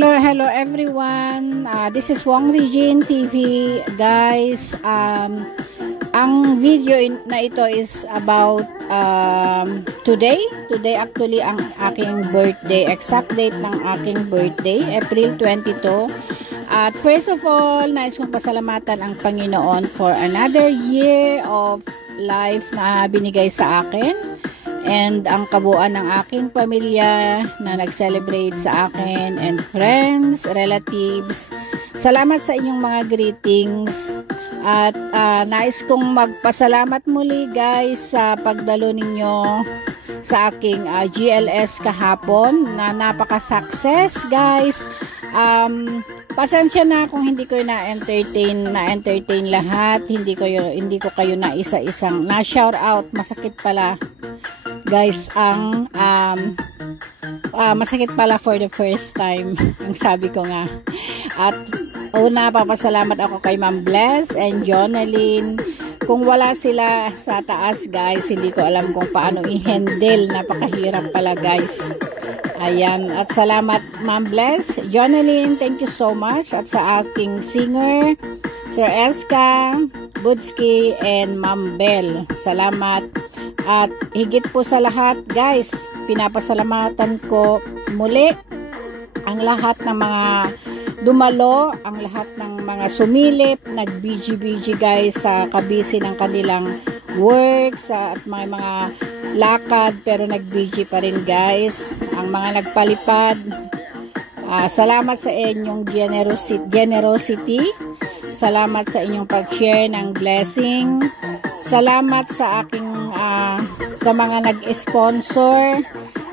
Hello everyone. This is Wong Regine TV, guys. Ang video na ito is about today. Today actually ang aking birthday. Exact date ng aking birthday, April 22. At first of all, nais kong pasalamatan ang Panginoon for another year of life na binigay sa akin. And ang kabuuan ng aking pamilya na nag-celebrate sa akin, and friends, relatives. Salamat sa inyong mga greetings. At nais kong magpasalamat muli, guys, sa pagdalo ninyo sa aking GLS kahapon na napaka-success, guys. Pasensya na kung hindi ko na-entertain lahat. Hindi ko kayo na isa-isang na-shout out. Masakit pala, guys, ang masakit pala for the first time. Ang sabi ko nga. At una, papasalamat ako kay Ma'am Bless and Jonalyn. Kung wala sila sa taas, guys, hindi ko alam kung paano i-handle. Napakahirap pala, guys. Ayan. At salamat, Ma'am Bless. Jonalyn, thank you so much. At sa aking singer, Sir Eska, Budski, and Ma'am Bell. Salamat. At higit po sa lahat, guys, pinapasalamatan ko muli ang lahat ng mga dumalo, ang lahat ng mga sumilip, nag-BG, guys, sa kabisi ng kanilang work, at mga lakad, pero nag-BG pa rin, guys. Ang mga nagpalipad, salamat sa inyong generosity. Salamat sa inyong pag-share ng blessing. Salamat sa aking sa mga nag-sponsor.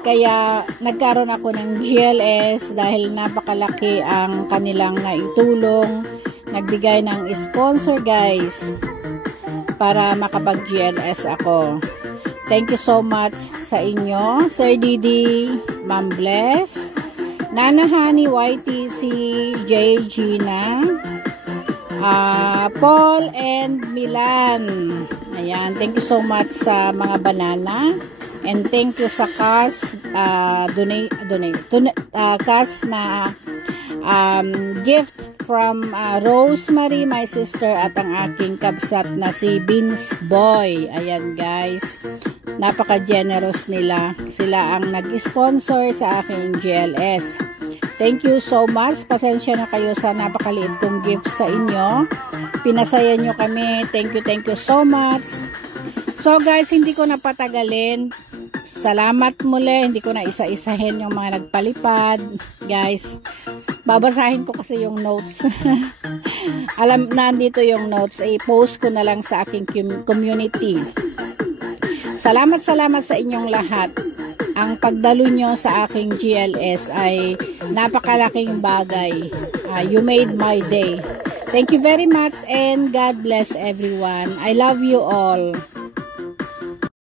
Kaya nagkaroon ako ng GLS dahil napakalaki ang kanilang naitulong. Nagbigay ng sponsor, guys, para makapag-GLS ako. Thank you so much sa inyo, Sir Didi, Ma'am Bless, Nana Honey, YTC, J. Gina, Paul and Milan. Ayan, thank you so much sa mga banana. And thank you sa Cas Cas na gift from Rosemary, my sister, at ang aking kabsat na si Vince Boy. Ayan, guys, napaka-generous nila. Sila ang nag-sponsor sa aking GLS. Thank you so much. Pasensya na kayo sa napakaliit kong gift sa inyo. Pinasaya nyo kami. Thank you so much. So, guys, hindi ko napatagalin. Salamat muli. Hindi ko na isa-isahin yung mga nagpalipad, guys. Babasahin ko kasi yung notes. Alam, nandito yung notes. I-post ko na lang sa aking community. Salamat sa inyong lahat. Ang pagdalo nyo sa aking GLS ay napakalaking bagay. You made my day. Thank you very much and God bless everyone. I love you all.